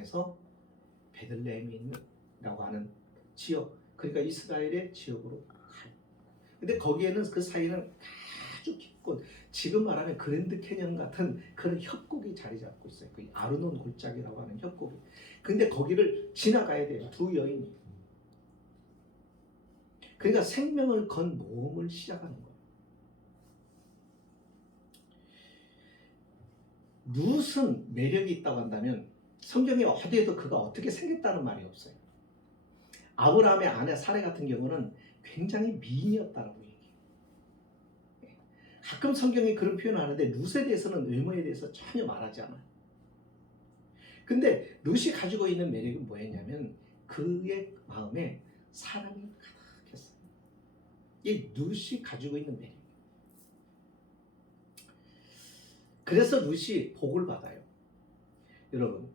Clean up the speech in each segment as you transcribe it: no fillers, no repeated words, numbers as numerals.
에서 베들레헴이라고 하는 지역, 그러니까 이스라엘의 지역으로 가요. 근데 거기에는 그 사이는 아주 깊고 지금 말하면 그랜드 캐년 같은 그런 협곡이 자리 잡고 있어요. 그 아르논 골짜기라고 하는 협곡이. 근데 거기를 지나가야 돼요. 두 여인이. 그러니까 생명을 건 모험을 시작하는 거예요. 룻은 매력이 있다고 한다면 성경에 어디에도 그가 어떻게 생겼다는 말이 없어요. 아브라함의 아내 사레 같은 경우는 굉장히 미인이었다라고 얘기해요. 가끔 성경이 그런 표현을 하는데 룻에 대해서는 외모에 대해서 전혀 말하지 않아요. 근데 룻이 가지고 있는 매력은 뭐였냐면 그의 마음에 사랑이 가득했어요. 이 룻이 가지고 있는 매력. 그래서 룻이 복을 받아요. 여러분,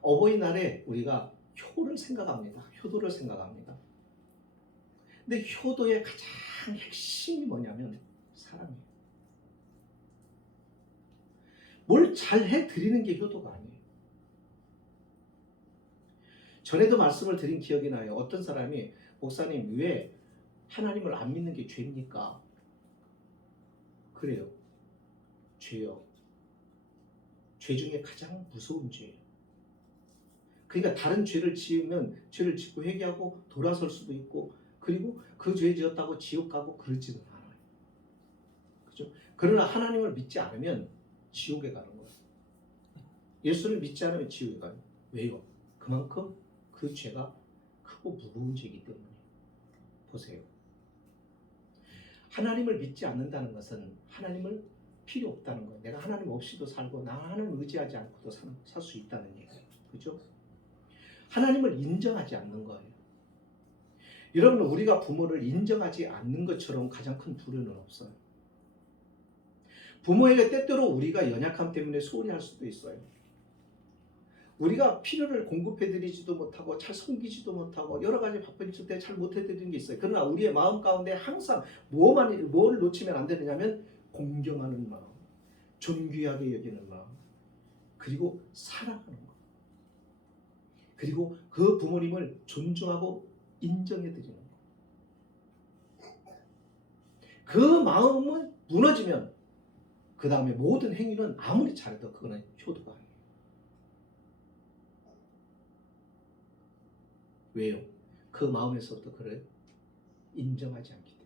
어버이날에 우리가 효를 생각합니다. 효도를 생각합니다. 근데 효도의 가장 핵심이 뭐냐면 사랑이에요. 뭘 잘해 드리는 게 효도가 아니에요. 전에도 말씀을 드린 기억이 나요. 어떤 사람이 목사님 왜 하나님을 안 믿는 게 죄입니까? 그래요. 죄요. 죄 중에 가장 무서운 죄예요. 그러니까 다른 죄를 지으면 죄를 짓고 회개하고 돌아설 수도 있고 그리고 그 죄 지었다고 지옥 가고 그러지는 않아요. 그죠? 그러나 하나님을 믿지 않으면 지옥에 가는 거예요. 예수를 믿지 않으면 지옥에 가요. 왜요? 그만큼 그 죄가 크고 무거운 죄이기 때문에. 보세요. 하나님을 믿지 않는다는 것은 하나님을 필요 없다는 거예요. 내가 하나님 없이도 살고 나 하나님 의지하지 않고도 살 수 있다는 얘기예요. 그죠? 하나님을 인정하지 않는 거예요. 여러분, 우리가 부모를 인정하지 않는 것처럼 가장 큰 불효는 없어요. 부모에게 때때로 우리가 연약함 때문에 소홀히 할 수도 있어요. 우리가 필요를 공급해드리지도 못하고 잘 섬기지도 못하고 여러 가지 바쁜 일 때 잘 못해드리는 게 있어요. 그러나 우리의 마음 가운데 항상 뭐를 놓치면 안 되느냐면 공경하는 마음, 존귀하게 여기는 마음, 그리고 사랑하는 것, 그리고 그 부모님을 존중하고 인정해드리는 것. 그 마음은 무너지면 그 다음에 모든 행위는 아무리 잘해도 그거는 효도가 아니에요. 왜요? 그 마음에서부터 그를 인정하지 않기 때문에.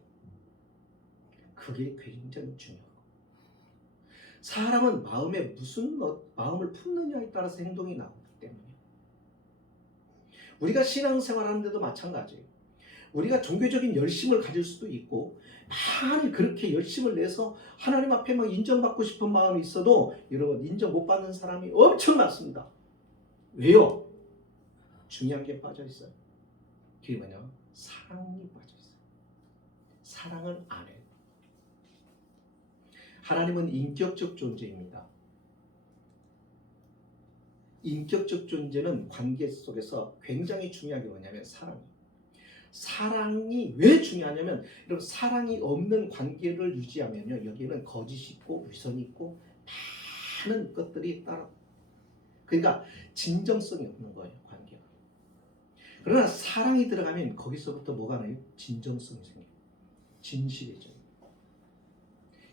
그게 굉장히 중요하고, 사람은 마음에 무슨 마음을 품느냐에 따라서 행동이 나오기 때문에. 우리가 신앙생활하는데도 마찬가지예요. 우리가 종교적인 열심을 가질 수도 있고 많이 그렇게 열심을 내서 하나님 앞에 막 인정받고 싶은 마음이 있어도 여러분 인정 못 받는 사람이 엄청 많습니다. 왜요? 중요한 게 빠져 있어요. 그게 뭐냐? 사랑이 빠져 있어요. 사랑은 안 해요. 하나님은 인격적 존재입니다. 인격적 존재는 관계 속에서 굉장히 중요한 게 뭐냐면 사랑이에요. 사랑이 왜 중요하냐면 여러분, 사랑이 없는 관계를 유지하면요, 여기에는 거짓이 있고 위선이 있고 많은 것들이 따라, 그러니까 진정성이 없는 거예요, 관계가. 그러나 사랑이 들어가면 거기서부터 뭐가 나요? 진정성이 생겨요. 진실해져요.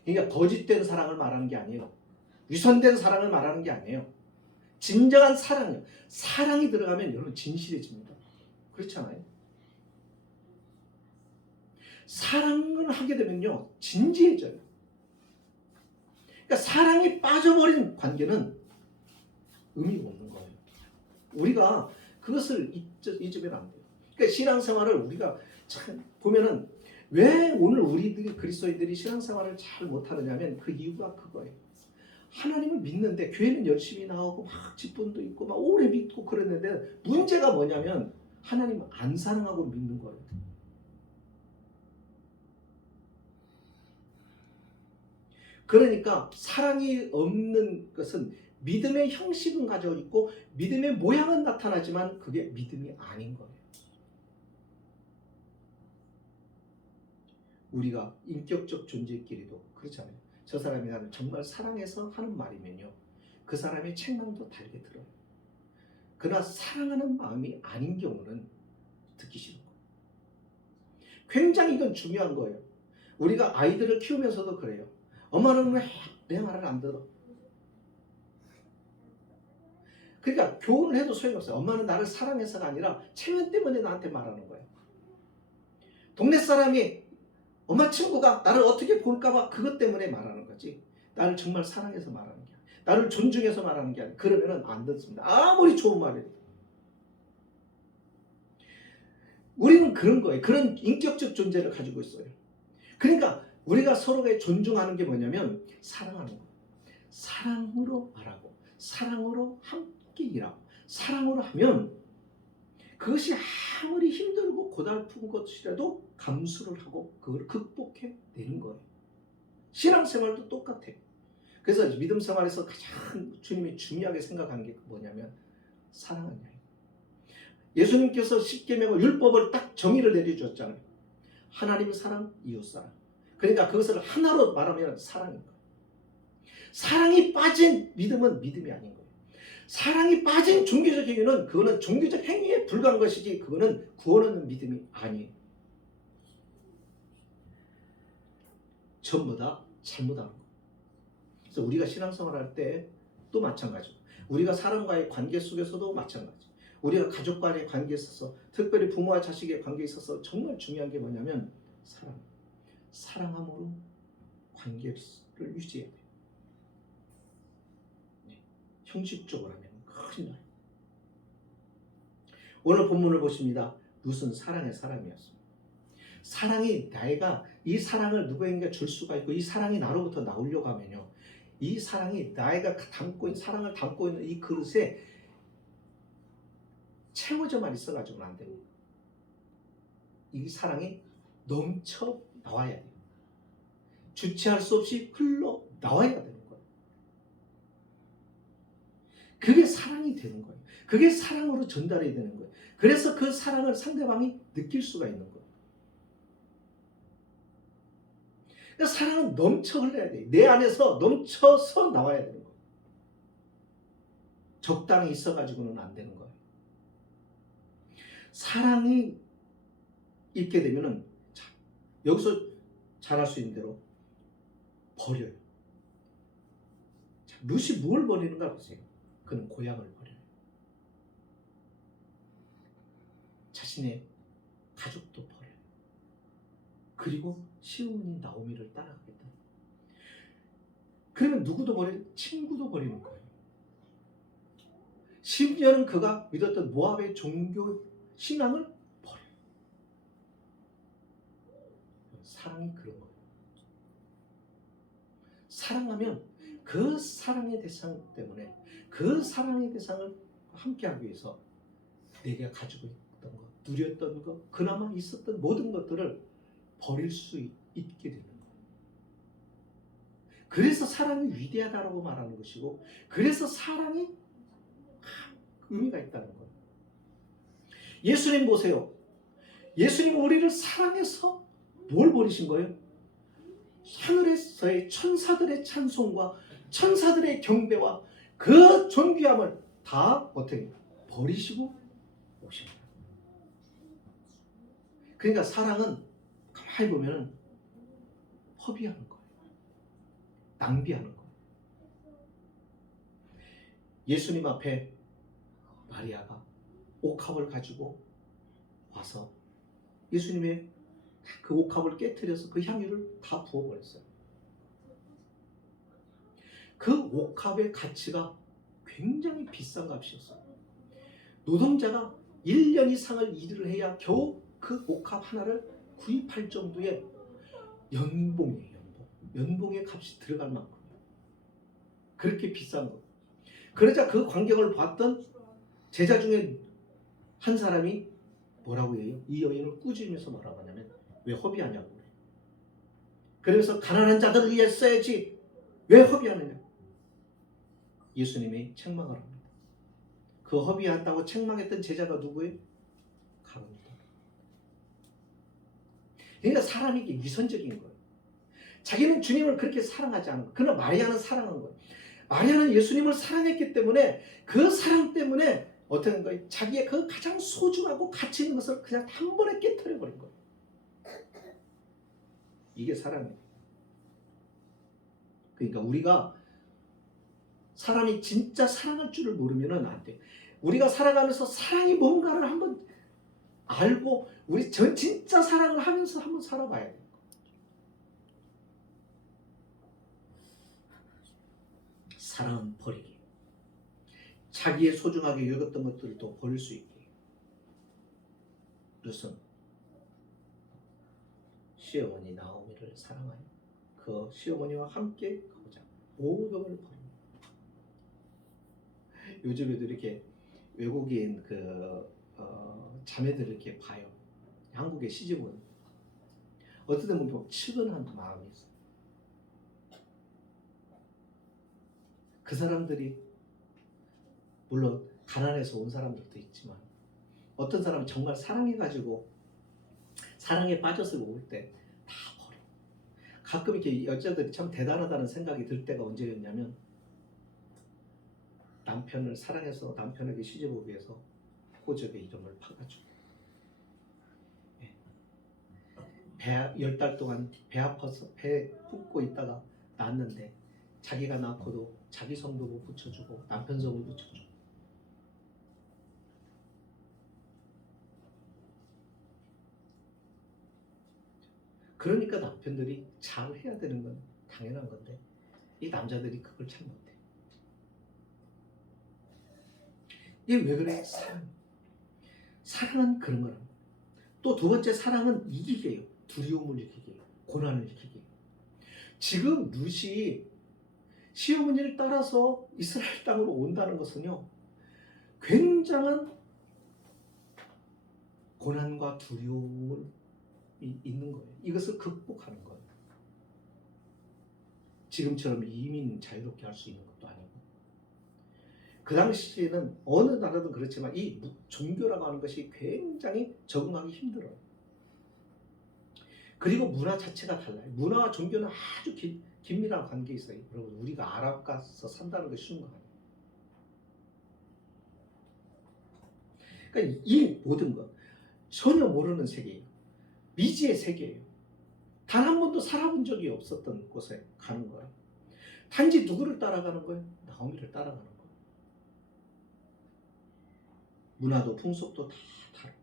그러니까 거짓된 사랑을 말하는 게 아니에요. 위선된 사랑을 말하는 게 아니에요. 진정한 사랑이요. 사랑이 들어가면 여러분 진실해집니다. 그렇지 않아요? 사랑을 하게 되면요, 진지해져요. 그러니까 사랑이 빠져버린 관계는 의미가 없는 거예요. 우리가 그것을 잊으면 안 돼요. 그러니까 신앙생활을 우리가 참 보면은 왜 오늘 우리들이 그리스도인들이 신앙생활을 잘 못하느냐면 그 이유가 그거예요. 하나님을 믿는데 교회는 열심히 나오고 막 직분도 있고 막 오래 믿고 그랬는데 문제가 뭐냐면 하나님을 안 사랑하고 믿는 거예요. 그러니까 사랑이 없는 것은 믿음의 형식은 가지고 있고 믿음의 모양은 나타나지만 그게 믿음이 아닌 거예요. 우리가 인격적 존재끼리도 그렇잖아요. 저 사람이 나를 정말 사랑해서 하는 말이면요, 그 사람의 책망도 달게 들어요. 그러나 사랑하는 마음이 아닌 경우는 듣기 싫은 거예요. 굉장히 이건 중요한 거예요. 우리가 아이들을 키우면서도 그래요. 엄마는 왜 내 말을 안 들어? 그러니까 교훈을 해도 소용없어요. 엄마는 나를 사랑해서가 아니라 체면 때문에 나한테 말하는 거예요. 동네 사람이 엄마 친구가 나를 어떻게 볼까봐 그것 때문에 말하는 거지. 나를 정말 사랑해서 말하는 게 아니야. 나를 존중해서 말하는 게 아니야. 그러면은 안 듣습니다. 아무리 좋은 말이라도. 우리는 그런 거예요. 그런 인격적 존재를 가지고 있어요. 그러니까 우리가 서로가 존중하는 게 뭐냐면 사랑하는 거예요. 사랑으로 말하고 사랑으로 함께 일하고 사랑으로 하면 그것이 아무리 힘들고 고달픈 것이라도 감수를 하고 그걸 극복해내는 거예요. 신앙생활도 똑같아요. 그래서 믿음 생활에서 가장 주님이 중요하게 생각한 게 뭐냐면 사랑하냐. 예수님께서 십계명을 율법을 딱 정의를 내려주셨잖아요. 하나님 사랑, 이웃 사랑. 그러니까 그것을 하나로 말하면 사랑인 거예요. 사랑이 빠진 믿음은 믿음이 아닌 거예요. 사랑이 빠진 종교적 행위는 그거는 종교적 행위에 불과한 것이지 그거는 구원하는 믿음이 아니에요. 전부 다 잘못하는 거예요. 그래서 우리가 신앙생활 할 때 또 마찬가지고 우리가 사람과의 관계 속에서도 마찬가지. 우리가 가족 간의 관계에 있어서 특별히 부모와 자식의 관계에 있어서 정말 중요한 게 뭐냐면 사랑. 사랑함으로 관계를 유지해야 돼요. 네. 형식적으로 하면 큰일 나요. 오늘 본문을 보십니다. 룻은 사랑의 사람이었습니다. 사랑이 내가 이 사랑을 누구에게 줄 수가 있고 이 사랑이 나로부터 나오려고 하면요. 이 사랑이 내가 담고 있는 사랑을 담고 있는 이 그릇에 채워져만 있어가지고는 안 됩니다. 이 사랑이 넘쳐 나와야 돼요. 주체할 수 없이 흘러 나와야 되는 거예요. 그게 사랑이 되는 거예요. 그게 사랑으로 전달이 되는 거예요. 그래서 그 사랑을 상대방이 느낄 수가 있는 거예요. 그러니까 사랑은 넘쳐 흘러야 돼요. 내 안에서 넘쳐서 나와야 되는 거예요. 적당히 있어가지고는 안 되는 거예요. 사랑이 있게 되면은 여기서 잘할 수 있는 대로 버려요. 자, 룻이 뭘 버리는가 보세요. 그는 고향을 버려요. 자신의 가족도 버려요. 그리고 시어머니 나오미를 따라가겠다. 그러면 누구도 버려요? 친구도 버리는 거예요. 심지어는 그가 믿었던 모압의 종교 신앙을 버려요. 사랑이 그런 거예요. 사랑하면 그 사랑의 대상 때문에 그 사랑의 대상을 함께하기 위해서 내가 가지고 있던 것, 누렸던 것, 그나마 있었던 모든 것들을 버릴 수 있게 되는 거예요. 그래서 사랑이 위대하다고 말하는 것이고 그래서 사랑이 의미가 있다는 거예요. 예수님 보세요. 예수님은 우리를 사랑해서 뭘 버리신 거예요? 하늘에서의 천사들의 찬송과 천사들의 경배와 그 존귀함을 다 어떻게 버리시고 오신 거예요. 그러니까 사랑은 가만히 보면은 허비하는 거예요. 낭비하는 거예요. 예수님 앞에 마리아가 옥합을 가지고 와서 예수님의 그 옥합을 깨트려서 그 향유를 다 부어버렸어요. 그 옥합의 가치가 굉장히 비싼 값이었어요. 노동자가 1년 이상을 일을 해야 겨우 그 옥합 하나를 구입할 정도의 연봉이에요. 연봉의 값이 들어갈 만큼 그렇게 비싼 거. 그러자 그 광경을 봤던 제자 중에 한 사람이 뭐라고 해요? 이 여인을 꾸짖으면서 뭐라고 하냐면 왜 허비하냐고 그래요. 그래서 가난한 자들을 위해 써야지 왜 허비하느냐. 예수님이 책망을 합니다. 그 허비한다고 책망했던 제자가 누구예요? 가룟유다. 그러니까 사람이 이게 위선적인 거예요. 자기는 주님을 그렇게 사랑하지 않은 거예요. 그러나 마리아는 사랑한 거예요. 마리아는 예수님을 사랑했기 때문에 그 사랑 때문에 어떤 거예요? 자기의 그 가장 소중하고 가치 있는 것을 그냥 한 번에 깨트려 버린 거예요. 이게 사랑이에요. 그러니까 우리가 사람이 진짜 사랑할 줄을 모르면은 안 돼요. 우리가 살아가면서 사랑이 뭔가를 한번 알고 우리 진짜 사랑을 하면서 한번 살아봐야 돼요. 사랑은 버리기. 자기의 소중하게 여겼던 것들을 또 버릴 수 있게. 룻은 시어머니 나오미를 사랑하여 그 시어머니와 함께 가보자. 모든 걸 버립니다. 요즘에도 이렇게 외국인 자매들 이렇게 봐요. 한국에 시집 온 어떤 데는 보면 측은한 마음이 있어요. 그 사람들이 물론 가난해서 온 사람들도 있지만 어떤 사람은 정말 사랑해가지고 사랑에 빠져서 올 때 다 버려. 가끔 이렇게 여자들이 참 대단하다는 생각이 들 때가 언제였냐면 남편을 사랑해서 남편에게 시집 오기 위해서 호적의 이름을 파가지고 배 10달 동안 배 아파서 배 붓고 있다가 낳았는데 자기가 낳고도 자기 성도 못 붙여주고 남편 성을 붙여주고 그러니까 남편들이 잘 해야 되는 건 당연한 건데 이 남자들이 그걸 참 못해. 이게 왜 그래? 사랑은 그런 거라. 또 두 번째 사랑은 이기게요. 두려움을 이기게요. 고난을 이기게요. 지금 룻이 시어머니를 따라서 이스라엘 땅으로 온다는 것은요. 굉장한 고난과 두려움을 있는 거예요. 이것을 극복하는 거예요. 지금처럼 이민 자유롭게 할 수 있는 것도 아니고 그 당시에는 어느 나라든 그렇지만 이 종교라고 하는 것이 굉장히 적응하기 힘들어요. 그리고 문화 자체가 달라요. 문화와 종교는 아주 긴밀한 관계 있어요. 여러분 우리가 아랍 가서 산다는 것이 쉬운 거 아니에요. 그러니까 이 모든 것 전혀 모르는 세계예요. 미지의 세계예요. 단 한 번도 살아본 적이 없었던 곳에 가는 거예요. 단지 누구를 따라가는 거예요? 나오미를 따라가는 거예요. 문화도 풍속도 다 다르고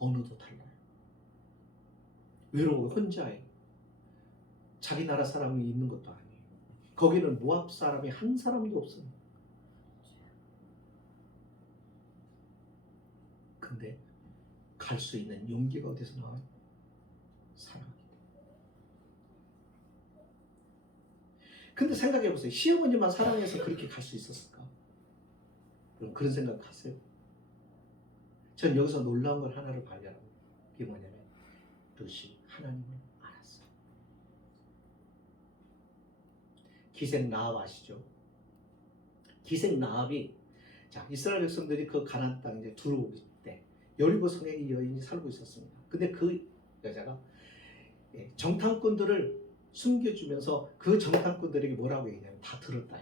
언어도 달라요. 외로워 혼자예요. 자기 나라 사람이 있는 것도 아니에요. 거기는 모압 사람이 한 사람도 없어요. 근데 갈 수 있는 용기가 어디서 나와요? 사랑이다. 근데 생각해 보세요. 시어머니만 사랑해서 그렇게 갈 수 있었을까? 그럼 그런 생각 하세요? 전 여기서 놀라운 걸 하나를 발견합니다. 그게 뭐냐면 룻이 하나님을 알았어요. 기생 라합 아시죠? 기생 라합이 자 이스라엘 백성들이 그 가나안 땅에 이제 들어오기 때 여리고 성에 여인이 살고 있었습니다. 근데 그 여자가 정탐꾼들을 숨겨주면서 그 정탐꾼들에게 뭐라고 얘기하냐면 다 들었다.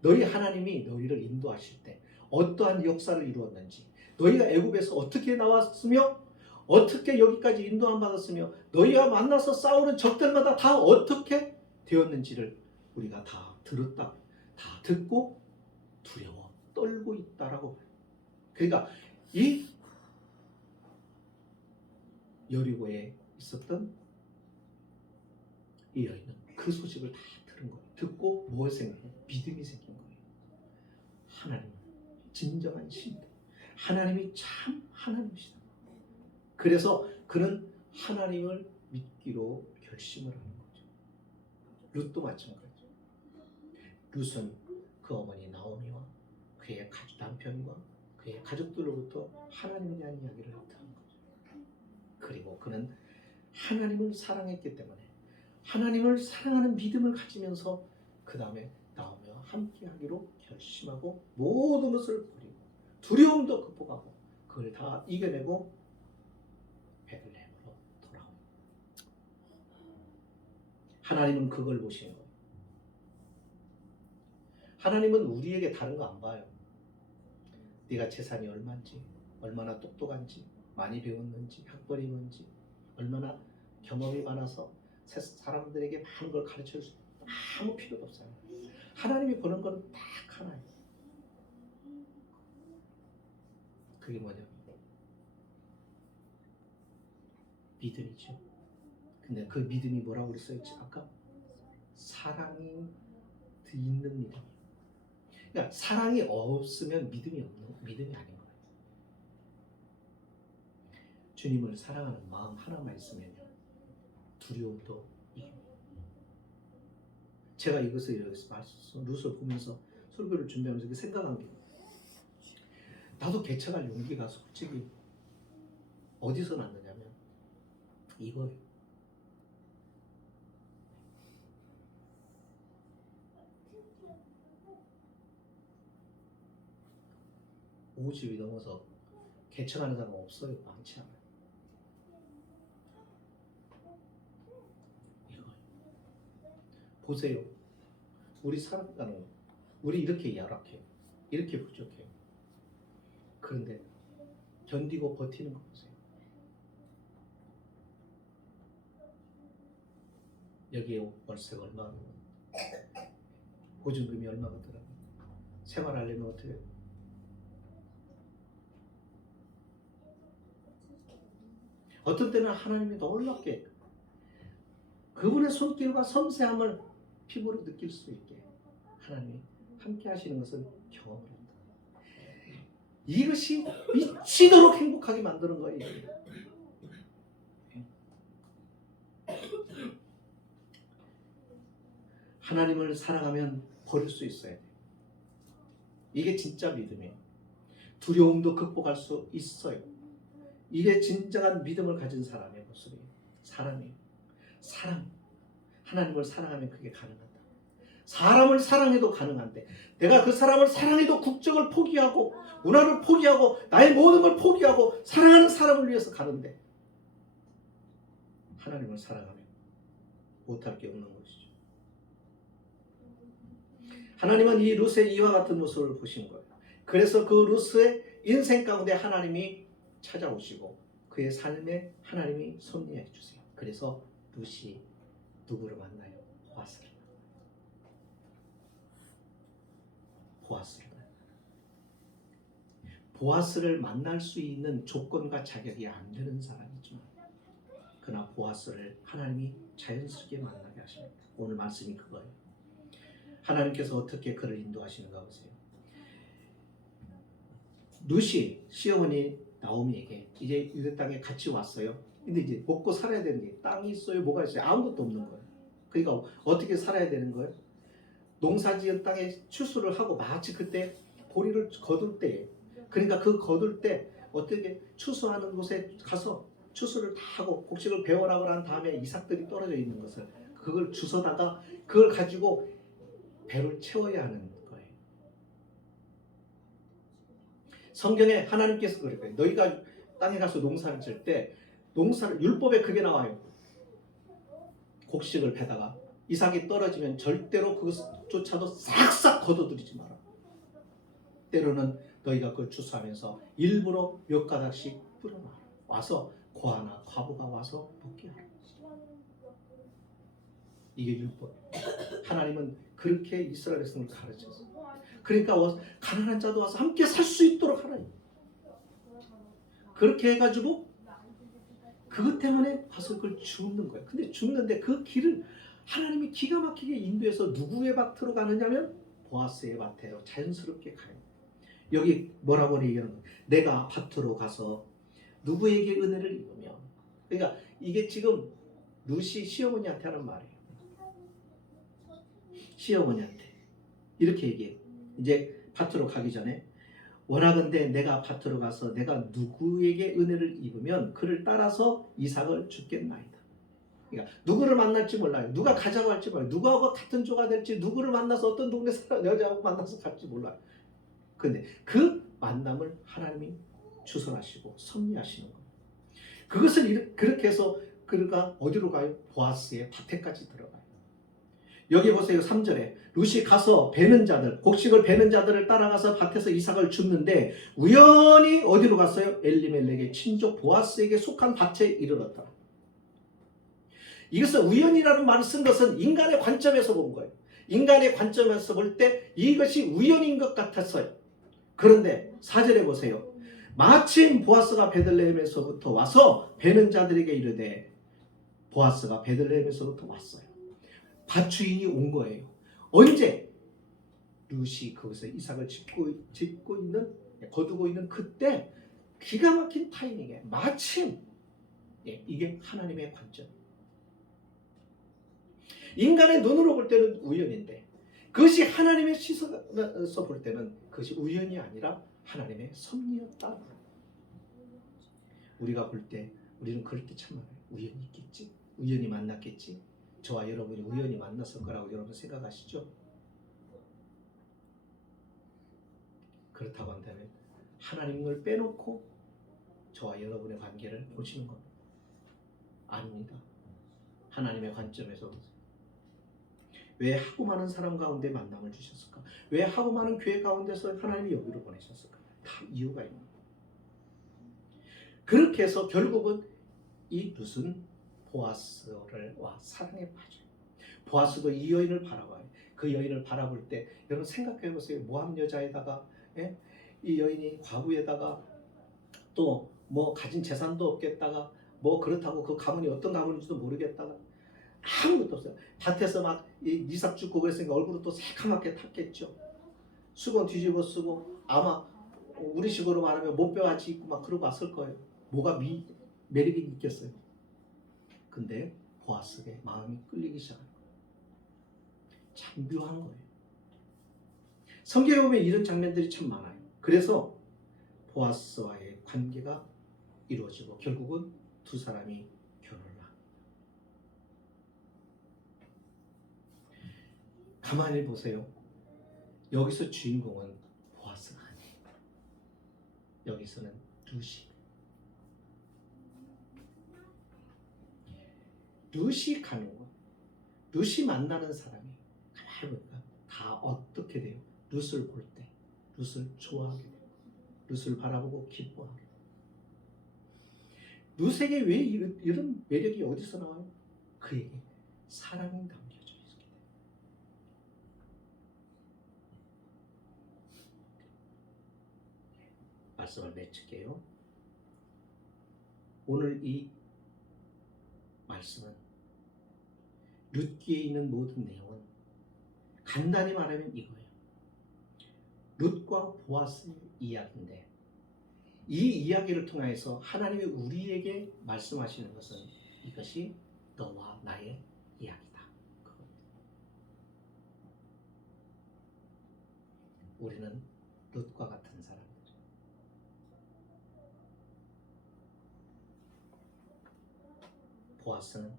너희 하나님이 너희를 인도하실 때 어떠한 역사를 이루었는지 너희가 애굽에서 어떻게 나왔으며 어떻게 여기까지 인도함 받았으며 너희와 만나서 싸우는 적들마다 다 어떻게 되었는지를 우리가 다 들었다. 다 듣고 두려워 떨고 있다라고. 그러니까 이 여리고에 있었던 이 여인은 그 소식을 다 들은 거예요. 듣고 뭐 생겨요? 믿음이 생긴 거예요. 하나님 진정한 신, 하나님이 참 하나님이시다. 그래서 그는 하나님을 믿기로 결심을 하는 거죠. 룻도 마찬가지죠. 룻은 그 어머니 나오미와 그의 남편과 그의 가족들로부터 하나님에 대한 이야기를 들은 거죠. 그리고 그는 하나님을 사랑했기 때문에 하나님을 사랑하는 믿음을 가지면서 그 다음에 나오미와 함께하기로 결심하고 모든 것을 버리고 두려움도 극복하고 그걸 다 이겨내고 베들레헴으로 돌아옵니다. 하나님은 그걸 보시는 거예요. 하나님은 우리에게 다른 거 안 봐요. 네가 재산이 얼마인지, 얼마나 똑똑한지, 많이 배웠는지, 학벌이 뭔지, 얼마나 경험이 많아서 사람들에게 많은 걸 가르쳐 줄 수 있다. 아무 필요도 없어요. 하나님이 보는 거는 딱 하나예요. 그게 뭐냐면 믿음이죠. 근데 그 믿음이 뭐라고 그랬어요? 아까 사랑이 있는 믿음. 그러니까 사랑이 없으면 믿음이 아닌 거예요. 주님을 사랑하는 마음 하나만 있으면요, 두려움도 이깁니다. 제가 이것을 여기서 루스를 보면서 설교를 준비하면서 생각한 게, 나도 개척할 용기가 솔직히 어디서 났느냐면 이거예요. 50이 넘어서 개척하는 사람 없어요. 많지 않아요. 이거 보세요. 우리 살아가는, 우리 이렇게 열악해요. 이렇게 부족해요. 그런데 견디고 버티는 거 보세요. 여기에 월세가 얼마나, 보증금이 얼마가 들어요. 생활하려면 어떻게 해요? 어떤 때는 하나님이 놀랍게 그분의 손길과 섬세함을 피부로 느낄 수 있게 하나님이 함께 하시는 것을 경험을 합니다. 이것이 미치도록 행복하게 만드는 거예요. 하나님을 사랑하면 버릴 수 있어야 돼요. 이게 진짜 믿음이에요. 두려움도 극복할 수 있어요. 이게 진정한 믿음을 가진 사람의 모습이에요. 사랑이에요. 사랑. 하나님을 사랑하면 그게 가능하다. 사람을 사랑해도 가능한데, 내가 그 사람을 사랑해도 국적을 포기하고 문화를 포기하고 나의 모든 걸 포기하고 사랑하는 사람을 위해서 가는데, 하나님을 사랑하면 못할 게 없는 것이죠. 하나님은 이 루스의 이와 같은 모습을 보신 거예요. 그래서 그 루스의 인생 가운데 하나님이 찾아오시고 그의 삶에 하나님이 섭리해 주세요. 그래서 루시 누구를 만나요? 보아스를 만나요. 보아스를 만나요. 보아스를 만날 수 있는 조건과 자격이 안 되는 사람이지만, 그러나 보아스를 하나님이 자연스럽게 만나게 하십니다. 오늘 말씀이 그거예요. 하나님께서 어떻게 그를 인도하시는가 보세요. 루시 시어머니 나오미에게 이제 유대 땅에 같이 왔어요. 근데 이제 먹고 살아야 되는데 땅이 있어요, 뭐가 있어요? 아무것도 없는 거예요. 그러니까 어떻게 살아야 되는 거예요? 농사지은 땅에 추수를 하고 마치 그때 보리를 거둘 때, 그러니까 그 거둘 때 어떻게 추수하는 곳에 가서 추수를 다 하고 곡식을 베어라고 한 다음에 이삭들이 떨어져 있는 것을 그걸 주워다가 그걸 가지고 배를 채워야 하는 거예요. 성경에 하나님께서 그랬어요. 너희가 땅에 가서 농사를 질 때, 농사를 율법에 그게 나와요. 곡식을 베다가 이삭이 떨어지면 절대로 그것조차도 싹싹 걷어들이지 마라. 때로는 너희가 그걸 추수하면서 일부러 몇 가닥씩 뿌려놔. 와서 고아나 과부가 와서 먹게 하라. 이게 율법. 하나님은 그렇게 이스라엘 백성을 가르쳤어요. 그러니까 가난한 자도 와서 함께 살 수 있도록 하라. 그렇게 해가지고 그것 때문에 가서 그걸 줍는 거예요. 근데 줍는데 그 길을 하나님이 기가 막히게 인도해서 누구의 밭으로 가느냐면 보아스의 밭으로 자연스럽게 가요. 여기 뭐라고 얘기하는 거예요? 내가 밭으로 가서 누구에게 은혜를 입으며. 그러니까 이게 지금 루시 시어머니한테 하는 말이에요. 시어머니한테 이렇게 얘기해요. 이제 밭으로 가기 전에 원하건대 내가 밭으로 가서 내가 누구에게 은혜를 입으면 그를 따라서 이삭을 주겠나이다. 그러니까 누구를 만날지 몰라요. 누가 가자고 할지 몰라요. 누구하고 같은 조가 될지, 누구를 만나서 어떤 동네 여자하고 만나서 갈지 몰라요. 그런데 그 만남을 하나님이 주선하시고 섭리하시는 거예요. 그것을 그렇게 해서 그가 어디로 가요? 보아스의 밭에까지 들어가요. 여기 보세요. 3절에 룻이 가서 베는 자들, 곡식을 베는 자들을 따라가서 밭에서 이삭을 줍는데 우연히 어디로 갔어요? 엘리멜렉의 친족 보아스에게 속한 밭에 이르렀더라. 이것은 우연이라는 말을 쓴 것은 인간의 관점에서 본 거예요. 인간의 관점에서 볼 때 이것이 우연인 것 같았어요. 그런데 4절에 보세요. 마침 보아스가 베들레헴에서부터 와서 베는 자들에게 이르되, 보아스가 베들레헴에서부터 왔어요. 밭 주인이 온 거예요. 언제? 룻이 거기서 이삭을 짓고 있는, 거두고 있는 그때, 기가 막힌 타이밍에 마침, 이게 하나님의 관점. 인간의 눈으로 볼 때는 우연인데 그것이 하나님의 시선에서 볼 때는 그것이 우연이 아니라 하나님의 섭리였다. 우리가 볼 때 우리는 그럴 때 참 많아요. 우연이 있겠지? 우연히 만났겠지? 저와 여러분이 우연히 만났을 거라고 여러분 생각하시죠? 그렇다고 한다면 하나님을 빼놓고 저와 여러분의 관계를 보시는 겁니다. 아닙니다. 하나님의 관점에서 보세요. 왜 하고 많은 사람 가운데 만남을 주셨을까? 왜 하고 많은 교회 가운데서 하나님이 여기로 보내셨을까? 다 이유가 있는 거예요. 그렇게 해서 결국은 이 룻은 보아스와 사랑에 빠져요. 보아스도 이 여인을 바라봐요. 그 여인을 바라볼 때 여러분 생각해 보세요. 모함 여자에다가 이 여인이 과부에다가 또 뭐 가진 재산도 없겠다가 뭐 그렇다고 그 가문이 어떤 가문인지도 모르겠다가 아무것도 없어요. 밭에서 막 이삭 죽고 그랬으니까 얼굴은 또 새카맣게 탔겠죠. 수건 뒤집어 쓰고 아마 우리 식으로 말하면 못배같이 입고 막 그러고 왔을 거예요. 뭐가 매력이 있겠어요. 근데 보아스의 마음이 끌리기 시작해요. 참 묘한 거예요. 성경에 보면 이런 장면들이 참 많아요. 그래서 보아스와의 관계가 이루어지고 결국은 두 사람이 결혼을 합니다. 가만히 보세요. 여기서 주인공은 보아스가 아니에요. 여기서는 룻이. 룻이 가는 것, 룻이 만나는 사람이 가만히 보니까 다 어떻게 돼요? 룻을 볼 때 룻을 좋아하게 돼요. 룻을 바라보고 기뻐하게 돼요. 룻에게 왜 이런 매력이 어디서 나와요? 그에게 사랑이 담겨져 있어요. 말씀을 맺을게요. 오늘 이 말씀은 룻기에 있는 모든 내용은 간단히 말하면 이거예요. 룻과 보아스의 이야기인데 이 이야기를 통해서 하나님이 우리에게 말씀하시는 것은 이것이 너와 나의 이야기다. 우리는 룻과 같은 사람들. 보아스는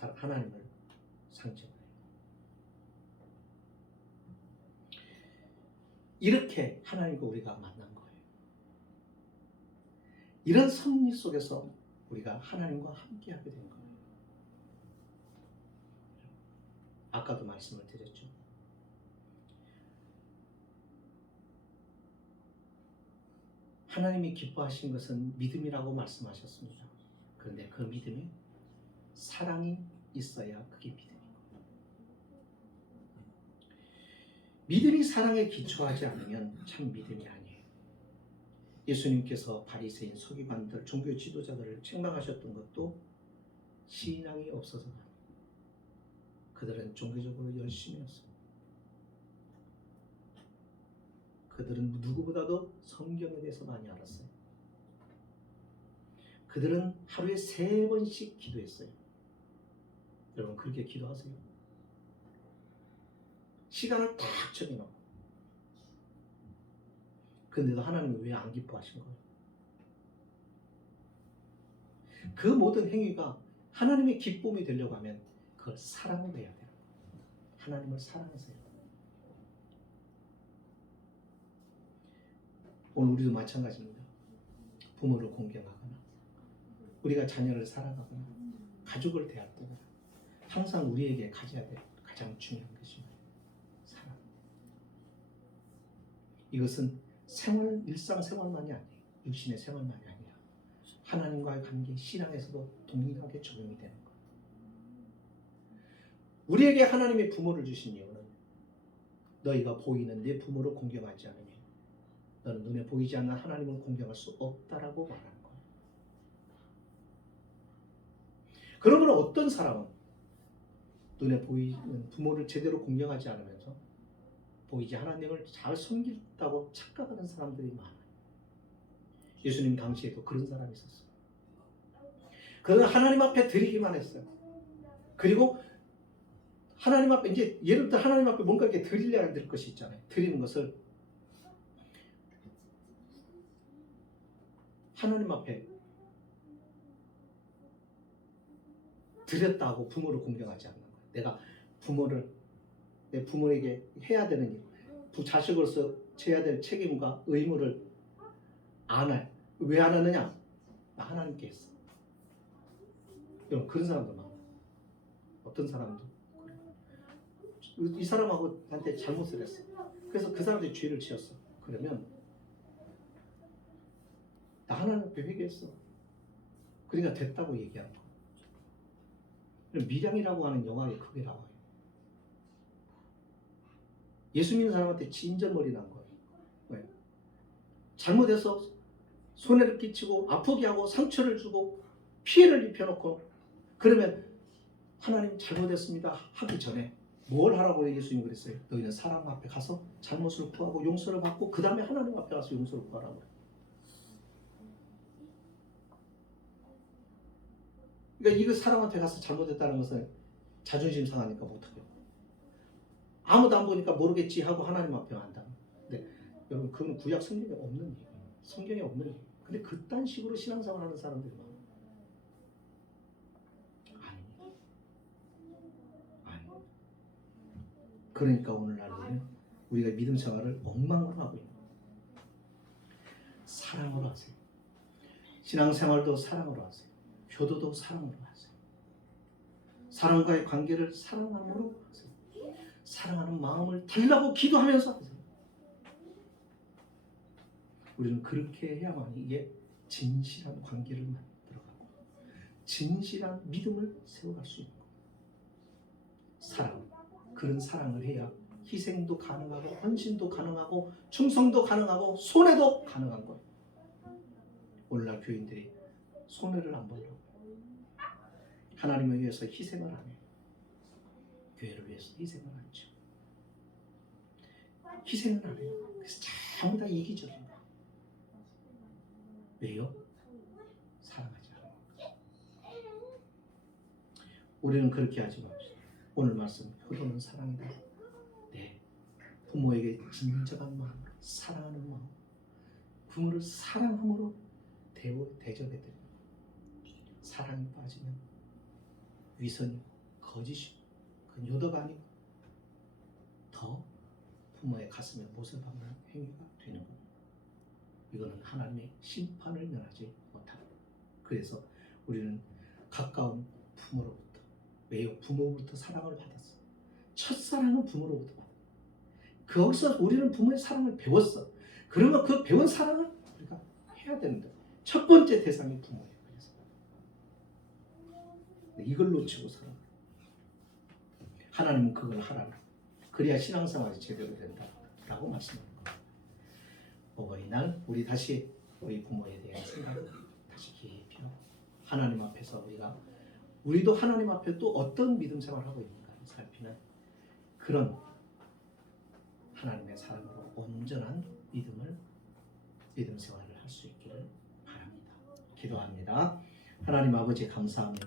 하나님을 상징해요. 이렇게 하나님과 우리가 만난 거예요. 이런 섭리 속에서 우리가 하나님과 함께하게 된 거예요. 아까도 말씀을 드렸죠. 하나님이 기뻐하신 것은 믿음이라고 말씀하셨습니다. 그런데 그 믿음에 사랑이 있어야 그게 믿음이에요. 믿음이 사랑에 기초하지 않으면 참 믿음이 아니에요. 예수님께서 바리새인, 서기관들, 종교 지도자들을 책망하셨던 것도 신앙이 없어서가 그들은 종교적으로 열심히 했어요. 그들은 누구보다도 성경에 대해서 많이 알았어요. 그들은 하루에 3번씩 기도했어요. 여러분 그렇게 기도하세요? 시간을 딱 정해놓고. 그런데도 하나님은 왜 안 기뻐하신 거예요? 그 모든 행위가 하나님의 기쁨이 되려고 하면 그걸 사랑을 해야 돼요. 하나님을 사랑하세요. 오늘 우리도 마찬가지입니다. 부모를 공경하거나 우리가 자녀를 사랑하거나 가족을 대할 때는 항상 우리에게 가져야 될 가장 중요한 것이 사랑. 이것은 일상생활만이 아니에요. 육신의 생활만이 아니라 하나님과의 관계, 신앙에서도 동일하게 적용이 되는 거예요. 우리에게 하나님이 부모를 주신 이유는 너희가 보이는 내 부모를 공경하지 않으면 너는 눈에 보이지 않는 하나님을 공경할 수 없다라고 말하는 거예요. 그러므로 어떤 사람은 눈에 보이는 부모를 제대로 공경하지 않으면서 보이지 하나님을 잘 섬긴다고 착각하는 사람들이 많아요. 예수님 당시에도 그런 사람이 있었어요. 그는 하나님 앞에 드리기만 했어요. 그리고 하나님 앞에 이제 예를 들어 하나님 앞에 뭔가 이렇게 드리려야 될 것이 있잖아요. 드리는 것을 하나님 앞에 드렸다고 부모를 공경하지 않는 거예요. 내가 내 부모에게 해야 되는 일, 자식으로서 져야 될 책임과 의무를 안 해. 왜 안 하느냐? 나 하나님께 했어. 여러분 그런 사람도 많아요. 어떤 사람도 이 사람하고 나한테 잘못을 했어. 그래서 그 사람들이 죄를 지었어. 그러면 나 하나님 앞에 회개했어. 그러니까 됐다고 얘기하는 거예요. 미량이라고 하는 영화에 그게 나와요. 예수 믿는 사람한테 진절머리 난 거예요. 왜? 잘못해서 손해를 끼치고 아프게 하고 상처를 주고 피해를 입혀놓고 그러면 하나님 잘못했습니다 하기 전에 뭘 하라고 예수님이 그랬어요? 너희는 사람 앞에 가서 잘못을 구하고 용서를 받고 그 다음에 하나님 앞에 가서 용서를 구하라고. 그러니까 이거 사람한테 가서 잘못했다는 것은 자존심 상하니까 못하고 아무도 안 보니까 모르겠지 하고 하나님 앞에 한다. 근데 여러분 그건 구약 성경에 없는 얘기예요. 성경에 없는 얘기예요. 근데 그딴 식으로 신앙생활 하는 사람들이 많아요. 아니. 그러니까 오늘날 우리가 믿음 생활을 엉망으로 하고 있는 거예요. 사랑으로 하세요. 신앙생활도 사랑으로 하세요. 효도도 사랑으로 하세요. 사람과의 관계를 사랑함으로 하세요. 사랑하는 마음을 달라고 기도하면서 하세요. 우리는 그렇게 해야만 이게 진실한 관계를 만들어가고 진실한 믿음을 세워갈 수 있는 거예요. 사랑. 그런 사랑을 해야 희생도 가능하고 헌신도 가능하고 충성도 가능하고 손해도 가능한 거예요. 오늘날 교인들이 손해를 안 보려고 하나님을 위해서 희생을 안 해요. 교회를 위해서 희생을 안 하죠. 희생을 안 해요. 그래서 전부 다 이기적인 거예요. 왜요? 사랑하지 않아요. 우리는 그렇게 하지 맙시다. 오늘 말씀 효도는 사랑이다. 네, 부모에게 진정한 마음, 사랑하는 마음, 부모를 사랑함으로 대접해드립니다. 사랑이 빠지면 위선이 거짓이고 그건 효도가 아니고 더 부모의 가슴에 못을 박는 행위가 되는 겁니다. 이거는 하나님의 심판을 면하지 못합니다. 그래서 우리는 가까운 부모로부터 왜요? 부모로부터 사랑을 받았어. 첫사랑은 부모로부터 받았어. 거기서 우리는 부모의 사랑을 배웠어. 그러면 그 배운 사랑을 우리가 해야 되는데 첫 번째 대상이 부모예요. 그래서 이걸 놓치고 살아. 하나님은 그걸 하라고. 그래야 신앙생활이 제대로 된다라고 말씀하는 거예요. 어버이날 우리 다시 우리 부모에 대한 생각을 다시 깊이 하고 하나님 앞에서 우리도 하나님 앞에 또 어떤 믿음 생활을 하고 있는가 살피는 그런 하나님의 사랑으로 온전한 믿음 생활을 할 수 있기를 바랍니다. 기도합니다. 하나님 아버지 감사합니다.